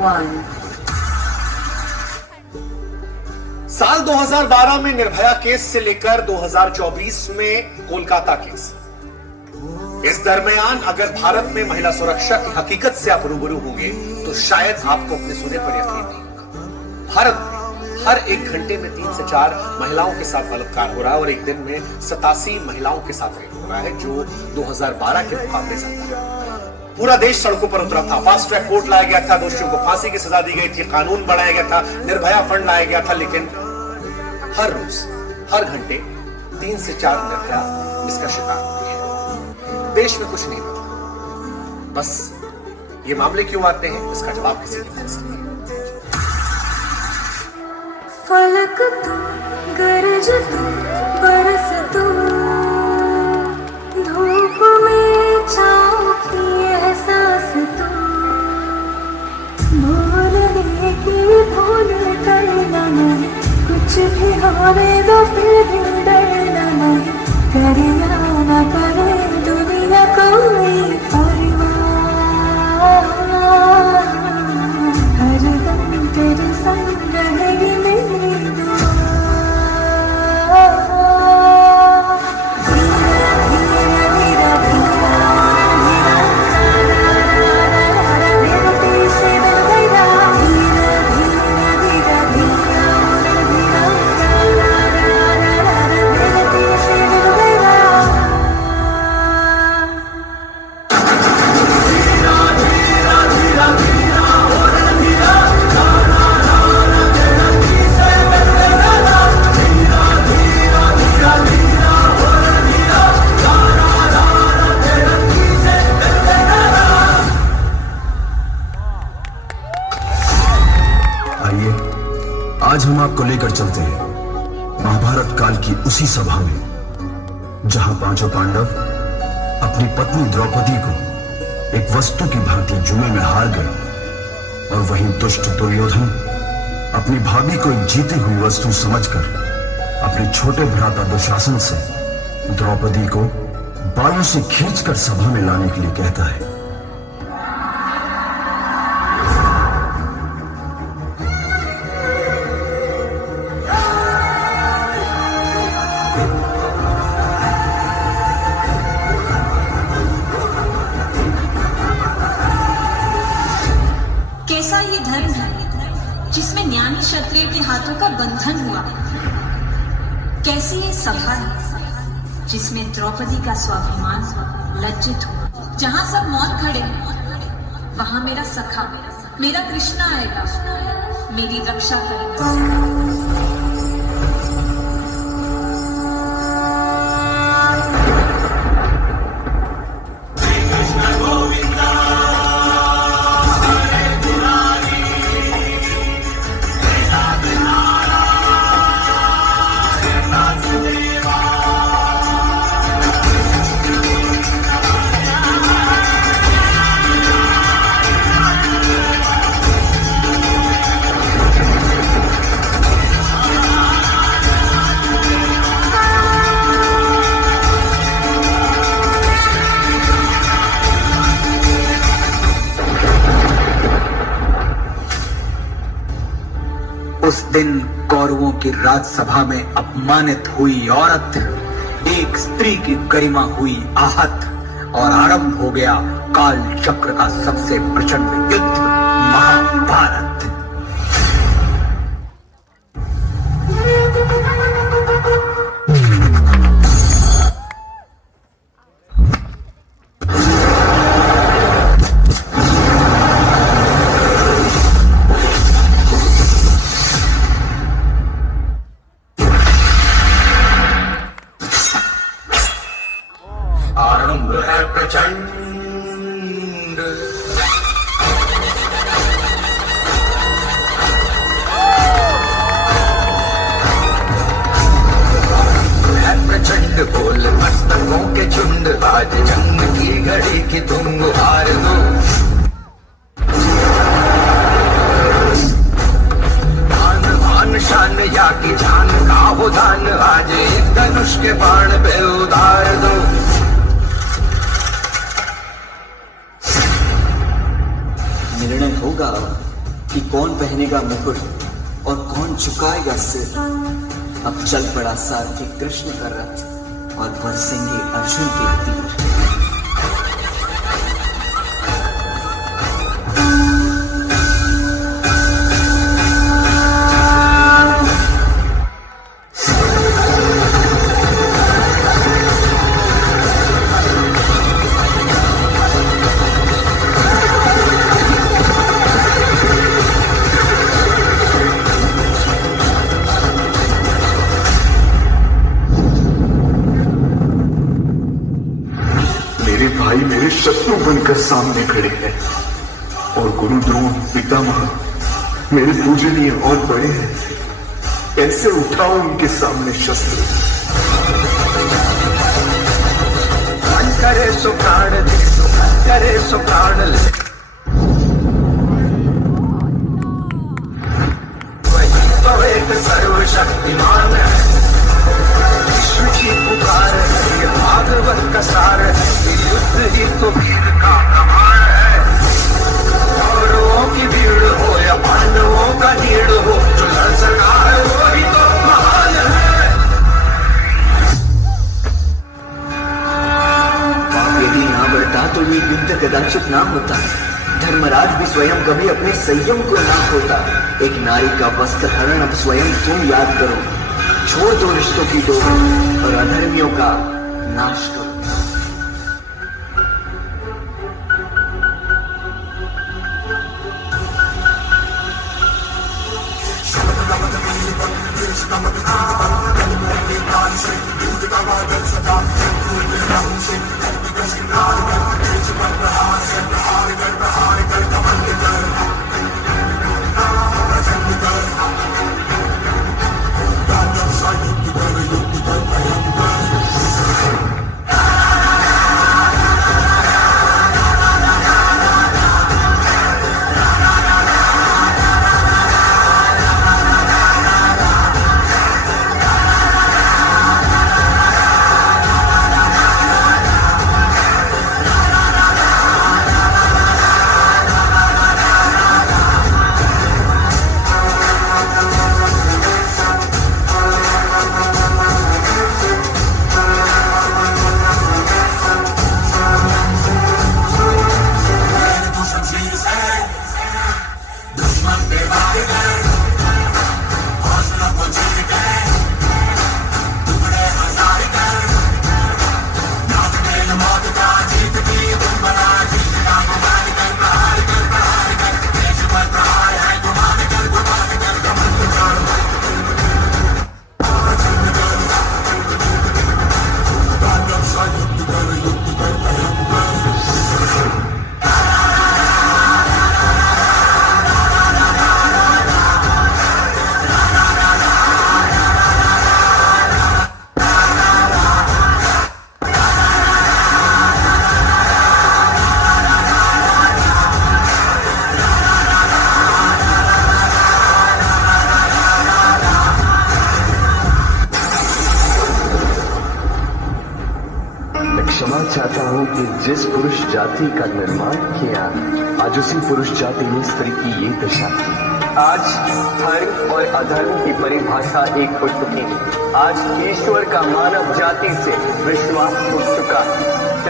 1. साल 2012 में निर्भया केस से लेकर 2024 में कोलकाता केस। इस दरमियान अगर भारत में महिला सुरक्षा की हकीकत से आप रूबरू होंगे तो शायद आपको अपने सुने पर यकीन नहीं होगा। भारत में हर 1 घंटे में 3 से 4 महिलाओं के साथ बलात्कार हो रहा है और एक दिन में 87 महिलाओं के साथ रेप हो रहा है, जो 2012 के मुकाबले ज्यादा है। पूरा देश सड़कों पर उतरा था, फास्ट ट्रैक कोर्ट लाया गया था, दोषियों को फांसी की सजा दी गई थी, कानून बढ़ाया गया था, निर्भया फंड लाया गया था, लेकिन हर रोज हर घंटे 3 से 4 निर्भया इसका शिकार हुई है। देश में कुछ नहीं बदला, बस ये मामले क्यों आते हैं इसका जवाब किसी के पास नहीं है। फलक तू, गरज तू, बरस तू, धूप में छाँव की एहसास तू, भूलने की भूल करना नहीं, कुछ भी होने दो फिर भी डरना नहीं, करे या ना करे दुनिया कोई परवाह, हरदम तेरे संग रहेगी मेरी दुआ। धीरा धीरा धीरा धीरा बेटी से मिल गया, धीरा धीरा धीरा धीरा बेटी से मिल गया। आइए आज हम आपको लेकर चलते हैं महाभारत काल की उसी सभा में जहां पांचों पांडव अपनी पत्नी द्रौपदी को एक वस्तु की भांति जुए में हार गए और वहीं दुष्ट दुर्योधन अपनी भाभी को एक जीती हुई वस्तु समझकर अपने छोटे भ्राता दुशासन से द्रौपदी को बालों से खींचकर सभा में लाने के लिए कहता है। कैसा ये धर्म है जिसमें ज्ञानी क्षत्रिय के हाथों का बंधन हुआ। कैसी ये सभा है जिसमें द्रौपदी का स्वाभिमान लज्जित हुआ। जहां सब मौत खड़े वहां मेरा सखा मेरा कृष्णा आएगा, मेरी रक्षा करेगा। उस दिन कौरवों की राजसभा में अपमानित हुई औरत, एक स्त्री की गरिमा हुई आहत और आरंभ हो गया काल चक्र का सबसे प्रचंड युद्ध, महाभारत। आरंभ है प्रचंड, प्रचंड बोल मस्तकों के झुंड, आज जंग की घड़ी की तुम गुहार दो। आन आन शान या की जान का हो दान, आज एक धनुष के बाण पे उधार दो। निर्णय होगा कौन पहनेगा मुकुट और कौन झुकाएगा सिर। अब चल पड़ा सारथी कृष्ण का रथ और बरसेंगे अर्जुन के तीर। मेरे भाई मेरे शत्रु बनकर सामने खड़े हैं और गुरु द्रोण पितामह मेरे पूजनीय और बड़े हैं। कैसे उठाऊं उनके सामने शस्त्र। मन करे सो प्राण दे, मन करे सो प्राण ले, वही तो एक सर्वशक्तिमान है। विश्व की पुकार है, ये भागवत का सार है, ये युद्ध ही तो वीर का प्रमाण है। कौरवों की भीड़ हो या पांडवों का नीड़ हो, जो लड़ सका है वही तो महान है। पाप यदि ना बढ़ता तो ये युद्ध कदाचित ना होता। धर्मराज भी स्वयं कभी अपने संयम को ना खोता। एक नारी का वस्त्र हरण अब स्वयं तुम याद करो। छोड़ दो रिश्तों की डोर और अधर्मियों का नाश करो। क्षमा चाहता हूं कि जिस पुरुष जाति का निर्माण किया, आज उसी पुरुष जाति ने स्त्री की ये दशा की। आज धर्म और अधर्म की परिभाषा एक हो चुकी है। आज ईश्वर का मानव जाति से विश्वास उठ चुका है।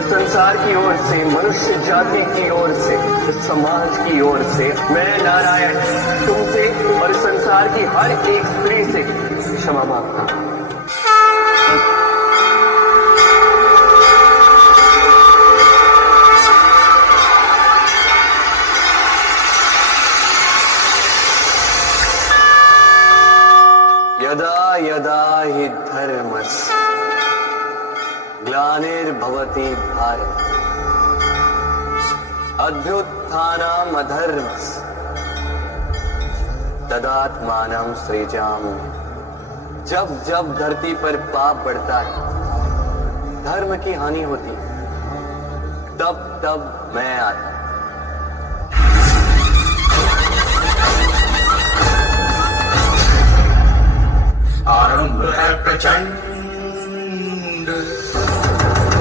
इस संसार की ओर से, मनुष्य जाति की ओर से, इस समाज की ओर से मैं नारायण तुमसे और संसार की हर एक स्त्री से क्षमा मांगता हूं। यदा यदा हि धर्मस्य ग्लानिर्भवति भारत अभ्युत्थानम् अधर्मस्य तदात्मानं सृजामि। जब जब धरती पर पाप बढ़ता है, धर्म की हानि होती है, तब तब मैं आता। आरंभ है प्रचंड,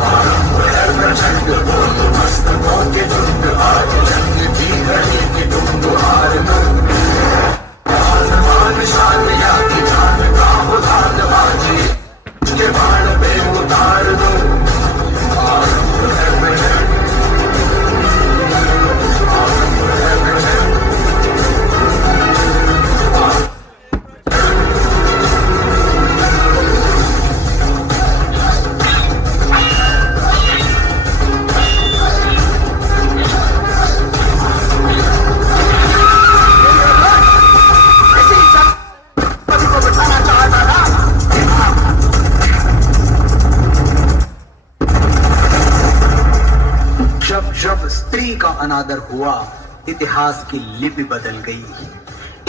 आरंभ है प्रचंड, बोल मस्तकों के झुंड, आज जंग की घड़ी की धुंध हार में। जब जब स्त्री का अनादर हुआ, इतिहास की लिपि बदल गई।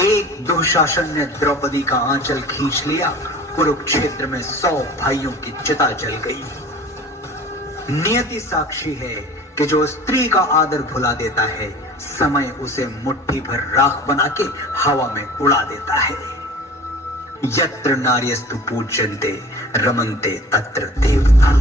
एक दुशासन ने द्रौपदी का आंचल खींच लिया, कुरुक्षेत्र में 100 भाइयों की चिता जल गई। नियति साक्षी है कि जो स्त्री का आदर भुला देता है, समय उसे मुट्ठी भर राख बना के हवा में उड़ा देता है। यत्र नार्यस्तु पूज्यन्ते रमन्ते तत्र देवता।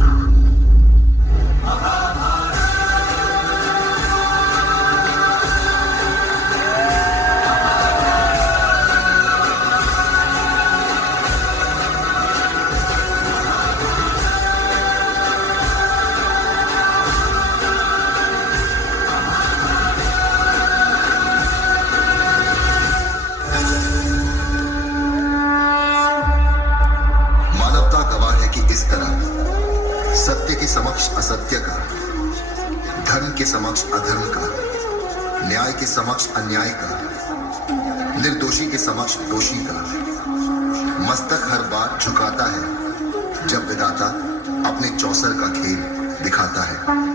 सत्य के समक्ष असत्य का, धर्म के समक्ष अधर्म का, न्याय के समक्ष अन्याय का, निर्दोषी के समक्ष दोषी का मस्तक हर बार झुकाता है जब विधाता अपने चौसर का खेल दिखाता है।